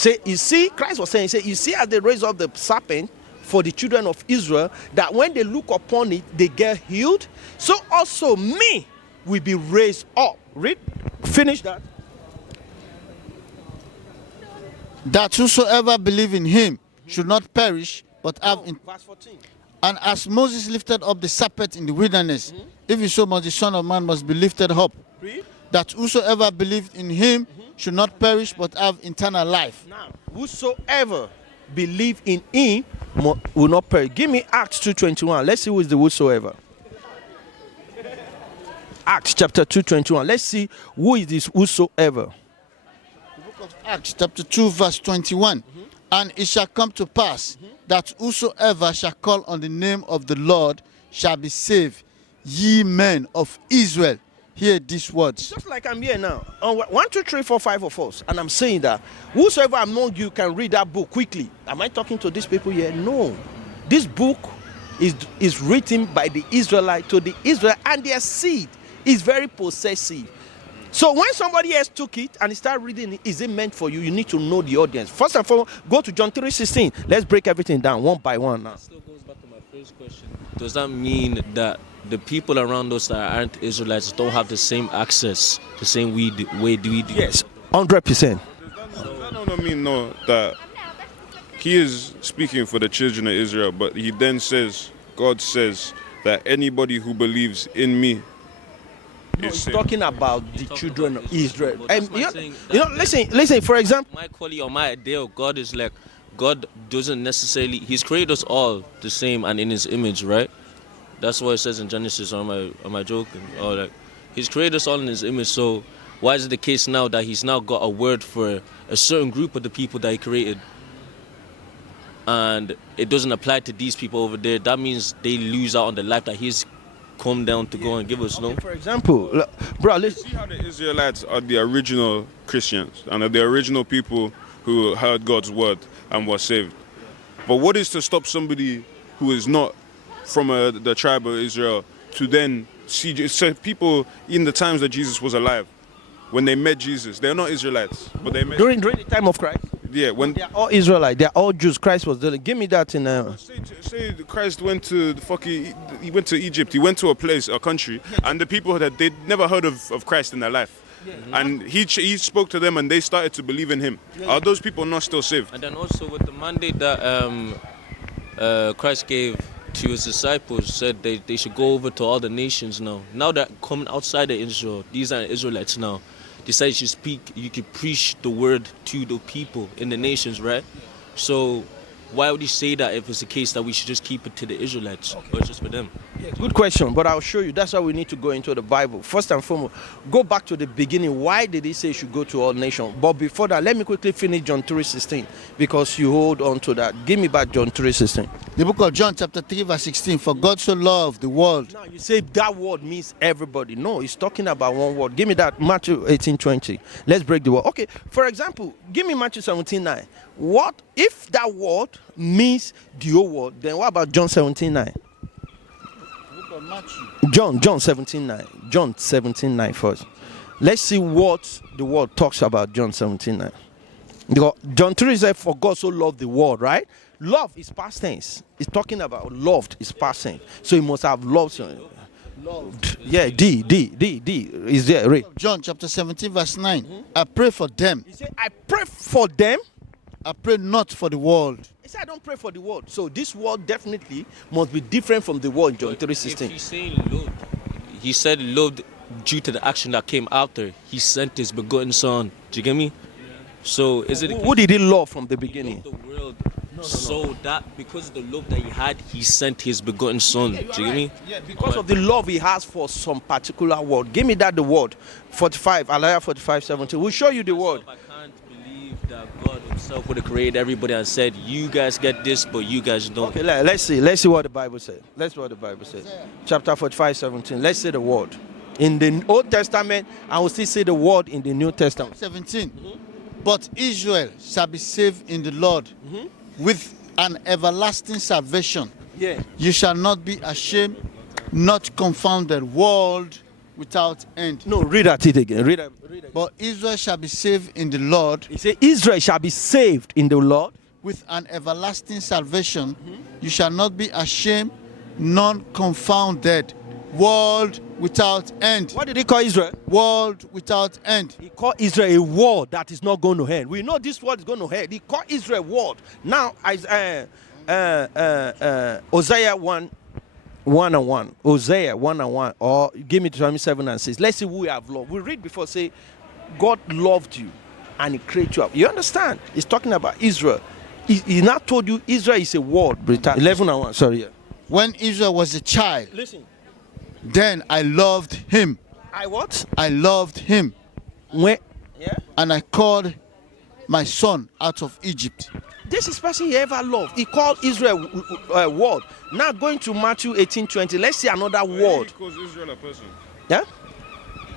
Say, you see, Christ was saying, say, you see, as they raise up the serpent for the children of Israel, that when they look upon it, they get healed. So also me will be raised up. Read, finish that. That whosoever believe in him should not perish, but have in. Verse 14. And as Moses lifted up the serpent in the wilderness, even so must the Son of Man must be lifted up. Read. That whosoever believed in him should not perish, but have eternal life. Now, whosoever believe in him will not perish. Give me Acts 2:21. Let's see who is the whosoever. Acts chapter 2:21. Let's see who is this whosoever. The book of Acts chapter 2 verse 21. And it shall come to pass that whosoever shall call on the name of the Lord shall be saved. Ye men of Israel, hear these words. Just like I'm here now. On 1, 2, 3, 4, 5 of us. And I'm saying that whosoever among you can read that book quickly. Am I talking to these people here? No. This book is written by the Israelite to the Israel, and their seed is very possessive. So when somebody else took it and start reading it, is it meant for you? You need to know the audience. First and foremost, go to John 3:16. Let's break everything down one by one now. That still goes back to my first question. Does that mean that the people around us that aren't Israelites don't have the same access, the same way we do? Yes, 100%. I don't mean that he is speaking for the children of Israel, but he then says, God says that anybody who believes in me No, is he's saved. talking about the children of Israel. But that's And why I'm saying listen, for example, my quality or my idea of God is like, God doesn't necessarily, he's created us all the same and in his image, right? That's what it says in Genesis. Or am I joking? Or like, he's created us all in his image. So why is it the case now that he's now got a word for a certain group of the people that he created, and it doesn't apply to these people over there? That means they lose out on the life that he's come down to go and give us. No. for example, look, bro, listen. See how the Israelites are the original Christians and are the original people who heard God's word and were saved. But what is to stop somebody who is not from the tribe of Israel to then see so people in the times that Jesus was alive, when they met Jesus, they're not Israelites, but they met During the time of Christ, when they are all Israelite. They are all Jews. Christ was there. Give me that in. say Christ went to he went to Egypt, he went to a country, and the people that they'd never heard of Christ in their life. And he spoke to them and they started to believe in him. Are those people not still saved? And then also with the mandate that Christ gave to his disciples, said they should go over to all the nations now. Now that coming outside of Israel, these are Israelites now. They said you could preach the word to the people in the nations, right? So why would he say that if it's the case that we should just keep it to the Israelites or just for them? Good question, but I'll show you. That's why we need to go into the Bible. First and foremost, go back to the beginning. Why did he say you should go to all nations? But before that, let me quickly finish John 3:16 because you hold on to that. Give me back John 3:16. The book of John chapter 3 verse 16. For God so loved the world. Now you say that word means everybody. No, he's talking about one word. Give me that Matthew 18:20. Let's break the word. Okay, for example, give me Matthew 17:9. What if that word means the whole world? Then what about John 17:9? John 17:9. John 17:9 first. Let's see what the word talks about. John 17:9. Because John 3 said, "For God so loved the world," right? Love is past tense. It's talking about loved is past tense. So he must have loved. Loved. Yeah, D is there. Right? John chapter 17 verse 9. I pray for them. He said, "I pray for them." I pray not for the world. He said, "I don't pray for the world." So this world definitely must be different from the world in John 3:16. If he's saying loved, he said loved due to the action that came after. He sent his begotten son. Do you get me? So is it? Who did he love from the beginning? The world. So that because of the love that he had, he sent his begotten son. Do you get me? Yeah, because of the love he has for some particular word. Give me that the word. 45, Isaiah 45:17. We'll show you the word. I can't believe that God himself would have created everybody and said, you guys get this, but you guys don't. Okay, let's see what the Bible says. Let's see what the Bible says. Chapter 45:17. Let's see the word. In the Old Testament, I will still see the word in the New Testament. 17. But Israel shall be saved in the Lord with an everlasting salvation. Yeah. You shall not be ashamed, not confounded. World without end. No, read at it again. Read again. But Israel shall be saved in the Lord He said, Israel shall be saved in the Lord. with an everlasting salvation. You shall not be ashamed, none confounded. World without end. What did he call Israel? World without end. He called Israel a world that is not going to end. We know this world is going to end. He called Israel world. Now, Hosea 1:1. Hosea 1:1. Or give me Deuteronomy 7:6. Let's see who we have loved. We read before, say, God loved you and he created you up. You understand? He's talking about Israel. He now told you Israel is a world. 11:1. Sorry. Yeah. When Israel was a child, Listen. then I loved him. I what? I loved him, When? Yeah. and I called my son out of Egypt. This is person he ever loved. He called Israel world. Now going to Matthew 18:20. Let's see another He word. calls Israel a person. Yeah.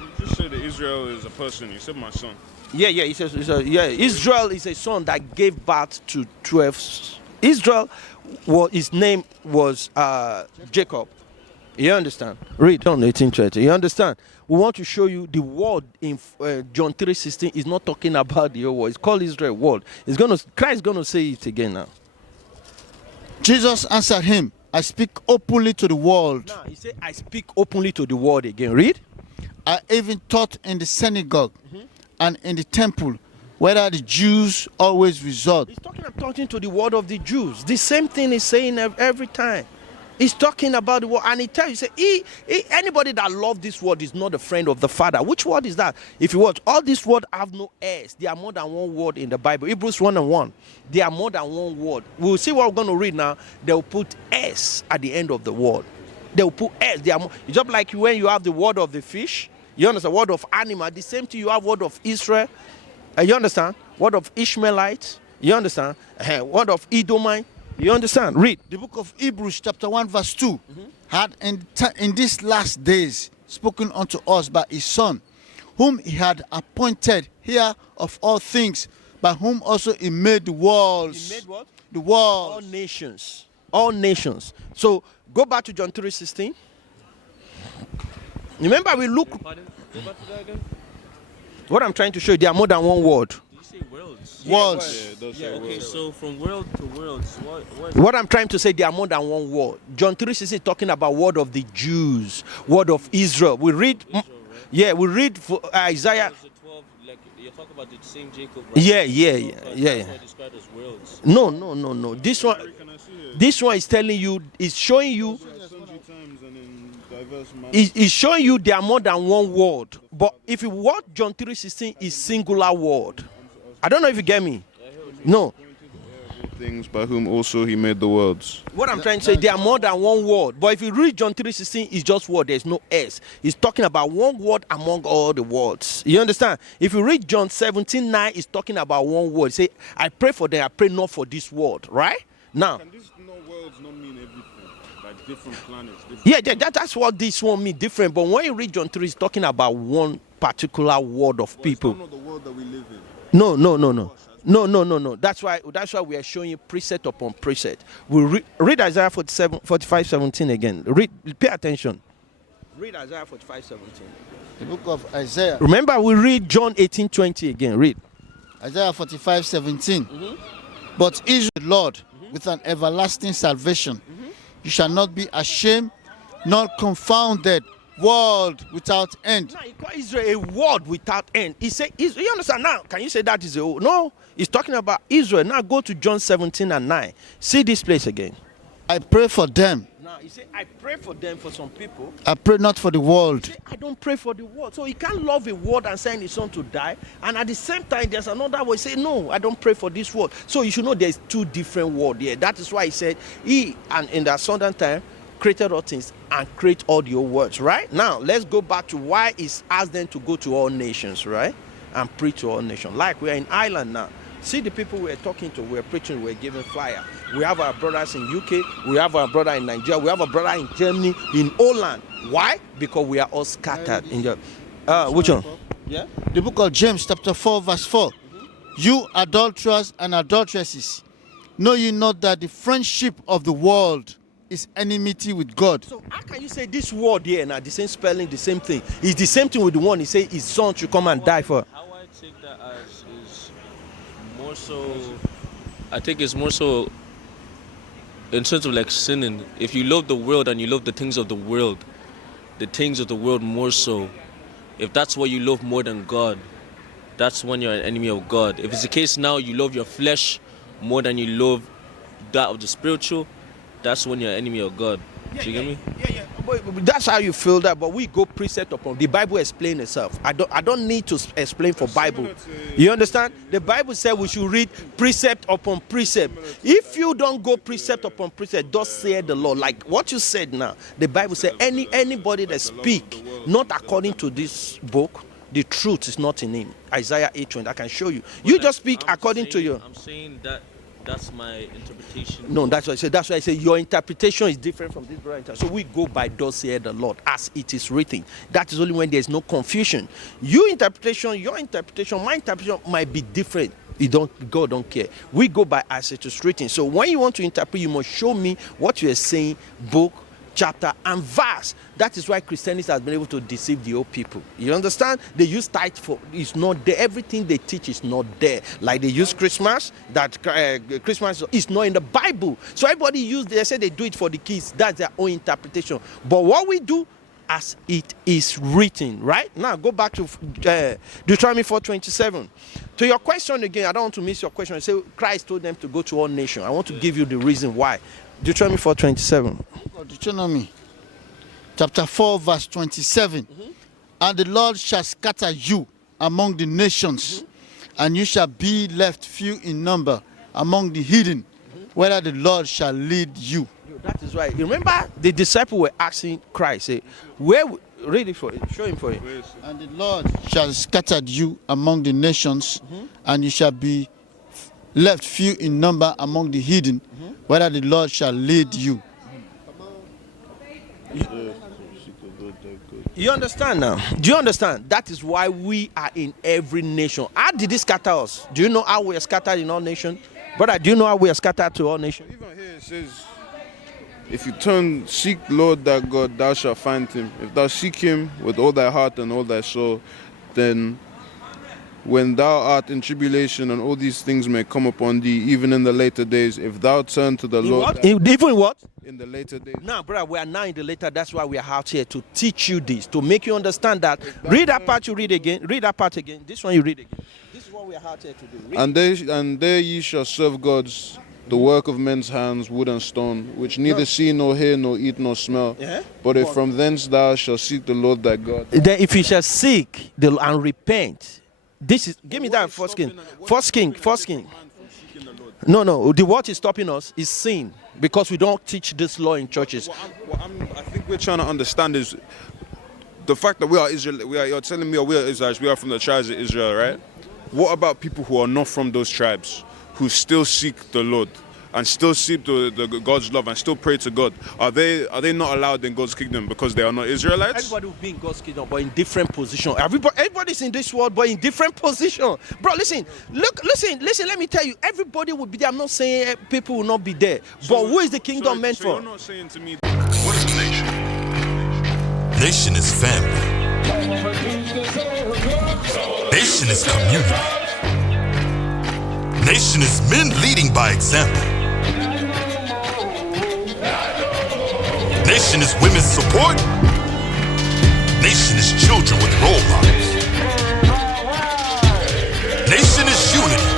You just said that Israel is a person. You said my son. Yeah. He says, Israel is a son that gave birth to 12. Israel, his name was Jacob. You understand? Read on 18:20. You understand? We want to show you the word in John 3:16 is not talking about the whole world. It's called Israel world. Christ is gonna say it again now. Jesus answered him, I speak openly to the world. Now he said, I speak openly to the world again. Read. I even taught in the synagogue and in the temple, whether the Jews always resort. He's talking to the word of the Jews. The same thing he's saying every time. He's talking about the word, and he tells you, say, anybody that loves this word is not a friend of the Father. Which word is that? If you watch, all these words have no S. There are more than one word in the Bible. Hebrews 1:1. There are more than one word. We'll see what we're going to read now. They'll put S at the end of the word. They'll put S. They are more, just like when you have the word of the fish, you understand, word of animal. The same thing you have word of Israel. You understand? Word of Ishmaelite. You understand? Word of Edomite. You understand? Read. The book of Hebrews chapter 1 verse 2 had in these last days spoken unto us by his son, whom he had appointed here of all things, by whom also he made the worlds. He made what? The All worlds. nations. All nations. So go back to John 3:16. Remember we look. Pardon? Go back to that again. What I'm trying to show you, there are more than one word. Did you say worlds? Worlds. Yeah, it does say Okay, world. so from world to worlds, what? What I'm trying to say, there are more than one word. John 3:16 is talking about word of the Jews, word of Israel. We read, Israel, right? yeah, we read for Isaiah. There's the 12, like you're talking about the same Jacob. Right? Yeah. That's why described as worlds. No. This one is telling you, is showing you, Sundry times and in diverse manners. is showing you there are more than one word. But if you watch John 3:16 is singular word. I don't know if you get me. No. Things by whom also he made the worlds. What I'm trying to say, there are more than one word. But if you read John 3:16, it's just word. There's no S. He's talking about one word among all the words. You understand? If you read John 17:9, it's talking about one word. Say, I pray for them. I pray not for this word. Right? Now, Can these worlds not mean everything? Like different planets? that's what this one means different. But when you read John 3, it's talking about one particular word of people. Not the world that we live in. No. That's why we are showing you precept upon precept. We read Isaiah 45:17 again. Pay attention. Read Isaiah 45:17. The book of Isaiah. Remember, we read John 18:20 again. Read. Isaiah 45:17. But Israel, Lord, with an everlasting salvation. You shall not be ashamed, nor confounded. World without end. Now, he called Israel a world without end. He said, you understand now? Can you say that is a no? He's talking about Israel. Now go to John 17:9. See this place again. I pray for them. Now he said, I pray for them, for some people. I pray not for the world. He said, I don't pray for the world. So he can't love a world and send his son to die. And at the same time, there's another way. Say, no, I don't pray for this world. So you should know there's two different worlds here. That is why he said, he, and in that southern time, created all things and create all your words, right? Now, let's go back to why he's asked them to go to all nations, right? And preach to all nations. Like we're in Ireland now. See the people we're talking to, we're preaching, we're giving flyer. We have our brothers in UK, we have our brother in Nigeria, we have a brother in Germany, in Holland. Why? Because we are all scattered in the... which one? Yeah? The book of James chapter 4 verse 4. You adulterers and adulteresses, know ye not that the friendship of the world is enmity with God. So how can you say this word here now, the same spelling, the same thing? It's the same thing with the one he say his son should come and die for. How I take that as is more so, I think it's more so in terms of like sinning. If you love the world and you love the things of the world more so, if that's what you love more than God, that's when you're an enemy of God. If it's the case now, you love your flesh more than you love that of the spiritual, that's when you're an enemy of God. Do you get me? Yeah. But that's how you feel that. But we go precept upon the Bible explain itself. I don't need to explain for Bible. You understand? The Bible said we should read precept upon precept. If you don't go precept upon precept, thus saith the Lord. Like what you said now, the Bible said anybody that speak not according to this book, the truth is not in him. Isaiah 8:20. I can show you. You just speak according to your. I'm saying that. That's my interpretation. No, that's what I say. That's why I say your interpretation is different from this brother. So we go by thus saith the Lord, as it is written. That is only when there is no confusion. Your interpretation, my interpretation might be different. God don't care. We go by as it is written. So when you want to interpret, you must show me what you are saying, book, chapter, and verse. That is why Christianity has been able to deceive the old people. You understand? They use tithe for, it's not there. Everything they teach is not there. Like they use Christmas, that Christmas is not in the Bible. So everybody they say they do it for the kids. That's their own interpretation. But what we do, as it is written, right? Now go back to Deuteronomy 4:27. To your question again, I don't want to miss your question. You say Christ told them to go to all nations. I want to give you the reason why. Deuteronomy 4:27. Deuteronomy chapter 4 verse 27. And the Lord shall scatter you among the nations, and you shall be left few in number among the heathen, whether the Lord shall lead you. That is right. Remember, the disciples were asking Christ, say, read it for it, show him for it. And the Lord shall scatter you among the nations, and you shall be left few in number among the heathen, whether the Lord shall lead you. You understand now? Do you understand? That is why we are in every nation. How did he scatter us? Do you know how we are scattered in all nations? Brother, do you know how we are scattered to all nations? Even here it says, if you seek the Lord thy God, thou shalt find him. If thou seek him with all thy heart and all thy soul, then when thou art in tribulation and all these things may come upon thee, even in the later days, if thou turn to the Lord. Even what? In the later days. Now, brother, we are now in the later. That's why we are out here to teach you this, to make you understand that. Read that part, you read again. Read that part again. This one you read again. This is what we are out here to do. And there ye shall serve gods, the work of men's hands, wood and stone, which neither see nor hear nor eat nor smell. But if from thence thou shalt seek the Lord thy God. Then if you shall seek and repent, this is, give me that First King. No, the what is stopping us is sin, because we don't teach this law in churches. I think we're trying to understand is the fact that we are Israel. You're telling me we are Israelites. We are from the tribes of Israel, right? What about people who are not from those tribes, who still seek the Lord and still seek the God's love and still pray to God? Are they not allowed in God's kingdom because they are not Israelites? Everybody will be in God's kingdom, but in different position. Everybody's in this world, but in different position. Bro, listen. Let me tell you, everybody will be there. I'm not saying people will not be there, but who is the kingdom meant for? You're not saying to me. What is a nation? Nation is family. Nation is community. Nation is men leading by example. Nation is women's support. Nation is children with role models. Nation is unity.